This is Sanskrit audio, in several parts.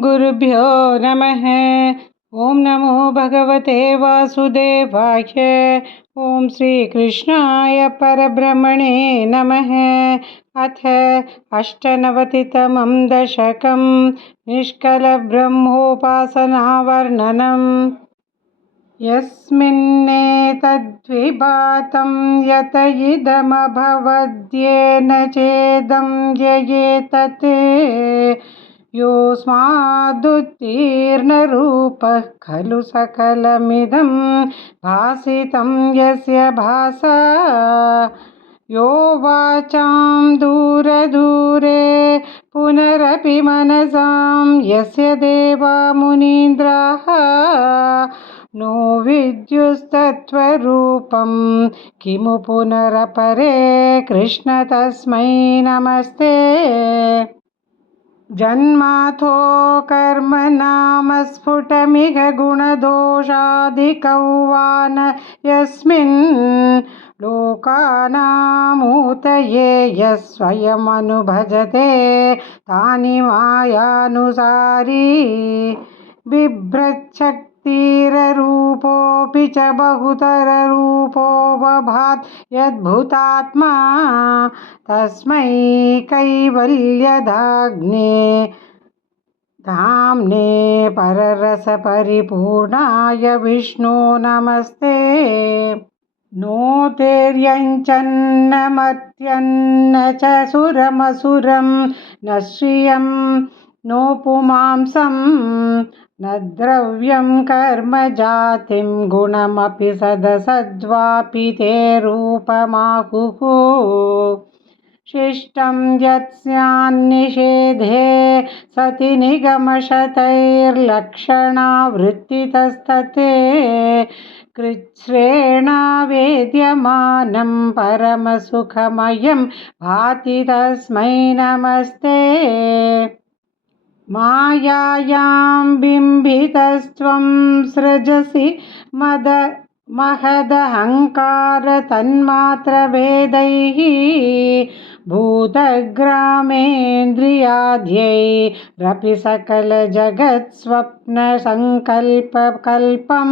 गुरुभ्यो नमः। ओम नमो भगवते वासुदेवाय। ओम श्रीकृष्णाय परब्रह्मणे नमः। अथ अष्टनवतितमं दशकं निष्कलब्रह्मोपासनावर्णनम्। यस्मिन्नेतद्विभातं यत इदमभवद्येन चेदं ययेतत् योऽस्मादुत्तीर्णरूपः खलु सकलमिदं भासितं यस्य भासा। यो वाचां दूरदूरे पुनरपि मनसां यस्य देवा मुनीन्द्राः नो विद्युस्तत्त्वरूपं किमु पुनरपरे कृष्ण तस्मै नमस्ते। जन्माथो कर्म नाम स्फुटमिह गुणदोषादिकौ वा न यस्मिन् लोकानामूतये यः स्वयमनुभजते तानि मायानुसारी। बिभ्रच्छक्तिररूपोऽपि च बहुतररूपो बभात् यद्भूतात्मा तस्मै कैवल्यधाम्ने पररसपरिपूर्णाय विष्णो नमस्ते। नोतेर्यञ्चन्न मर्त्यन्न च सुरमसुरं न श्रियं नो पुमांसं न द्रव्यं कर्म जातिं गुणमपि सदसद्वापि ते रूपमाहुः। शिष्टं यत्स्यान्निषेधे सति निगमशतैर्लक्षणावृत्तितस्तते कृच्छ्रेणा वेद्यमानं परमसुखमयं भाति तस्मै नमस्ते। मायायां बिम्बितस्त्वं सृजसि महदहङ्कारतन्मात्रभेदैः भूतग्रामेन्द्रियाद्यैरपि सकलजगत्स्वप्नसङ्कल्पकल्पं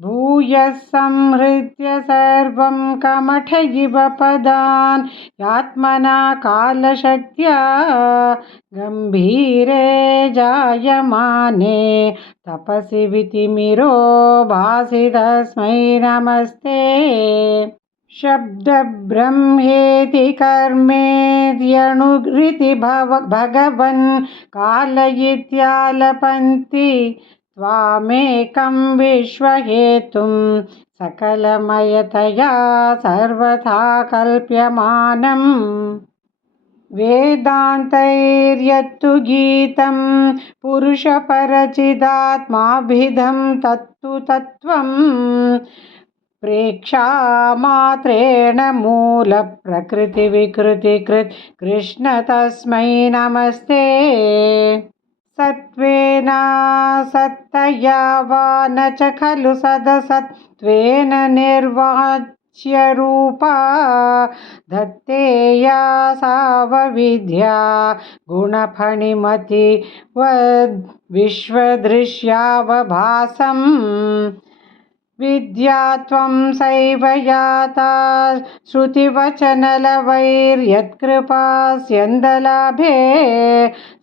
भूयः संहृत्य सर्वं कमठ इव पदान् यात्मना कालशक्त्या गम्भीरे जायमाने तपसि वितिमिरो भासि तस्मै नमस्ते। शब्दब्रह्मेति कर्मेत्यणुरिति भगवन् कालयित्यालपन्ति त्वामेकं विश्वहेतुं सकलमयतया सर्वथा कल्प्यमानम्। वेदान्तैर्यत्तु गीतं पुरुषपरचिदात्माभिधं तत्तु तत्त्वं प्रेक्षामात्रेण मूलप्रकृतिविकृतिकृत् कृष्ण तस्मै नमस्ते। सत्त्वेनासत्तया वा न च खलु सदसत्त्वेन निर्वाच्यरूपा धत्तेया सावविद्या गुणफणिमतिवद्विश्वदृश्यावभासम्। विद्या त्वं सैव याता श्रुतिवचनलवैर्यत्कृपा स्यन्दलाभे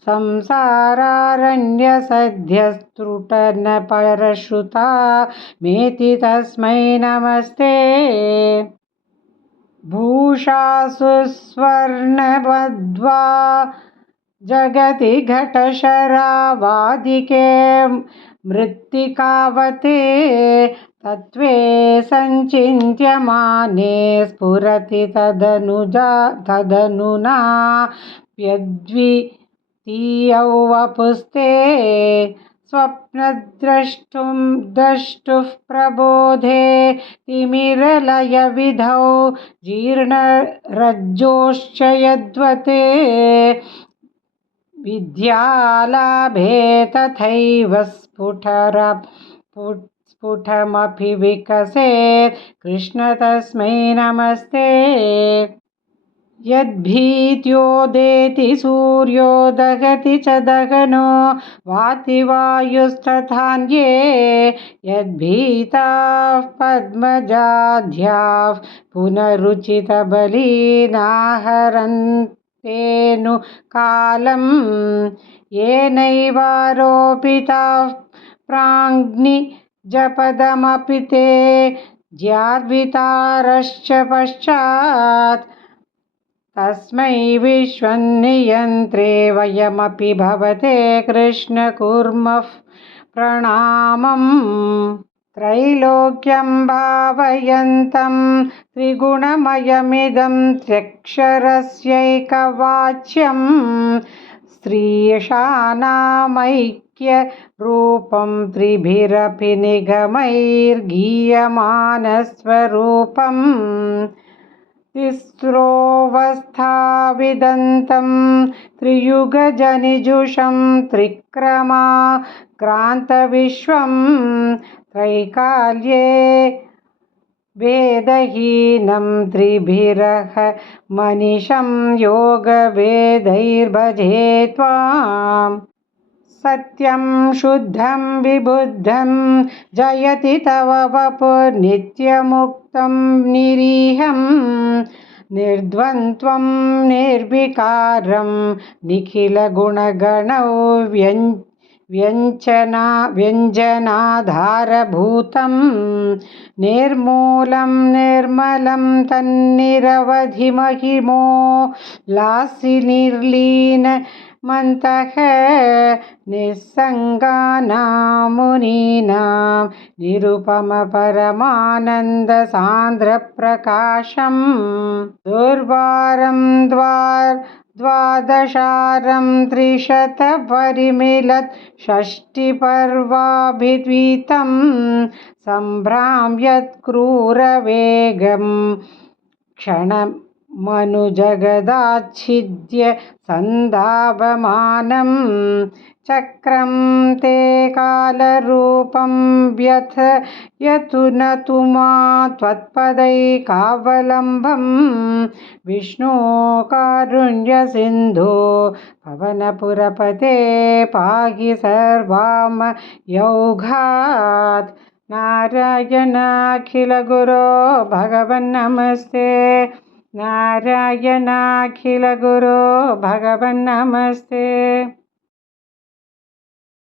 संसारारण्यसध्यस्तृटनपरश्रुता मेति तस्मै नमस्ते। भूषासु स्वर्णवद्वा जगति घटशरावादिके मृत्तिकावते तत्त्वे सञ्चिन्त्यमाने स्फुरति तदनुनाप्यद्वितीयौ वपुस्ते। स्वप्नद्रष्टुः प्रबोधे तिमिरलयविधौ जीर्णरज्जोश्च यद्वते विद्यालाभे तथैव स्फुटमपि विकसेत् कृष्ण तस्मै नमस्ते। यद्भीत्योदेति सूर्यो दहति च दहनो वाति वायुस्तथान्ये यद्भीताः पद्मजाध्याः पुनरुचितबलिनाहरन्तेनु कालं येनैवारोपिताः प्राङ्निजपदमपि ते ज्यार्वितारश्च पश्चात् तस्मै विश्वन्नियन्त्रे वयमपि भवते कृष्ण कुर्मः प्रणामम् त्रैलोक्यं भावयन्तं त्रिगुणमयमिदं त्र्यक्षरस्यैकवाच्यं स्त्रीशानामैक्यरूपं त्रिभिरपि निगमैर्गीयमानस्वरूपम् तिस्रोऽवस्थाविदन्तं त्रियुगजनिजुषं त्रिक्रमाक्रान्तविश्वं त्रैकाल्ये वेदहीनं त्रिभिरहमनिशं योगवेदैर्भजे त्वाम् सत्यं शुद्धं विबुद्धं जयति तव वपुर्नित्यमुक्तं निरीहं निर्द्वन्द्वं निर्विकारं निखिलगुणगणौ व्यञ्जनाधारभूतं निर्मूलं निर्मलं तन्निरवधिमहिमो लासि निर्लीनमन्तः निस्सङ्गानां मुनीनां निरुपमपरमानन्दसान्द्रप्रकाशं दुर्वारं द्वादशारं त्रिशतपरिमिलत् षष्टिपर्वाभिद्वीतं सम्भ्राम्यत्क्रूरवेगं क्षणमनुजगदाच्छिद्य सन्धावमानं चक्रं ते कालरूपं व्यथयतु न तु मा त्वत्पदैकावलम्बं विष्णो कारुण्यसिन्धो पवनपुरपते पाहि सर्वामयौघात् नारायणाखिलगुरो भगवन्नमस्ते नारायणाखिलगुरो भगवन्नमस्ते।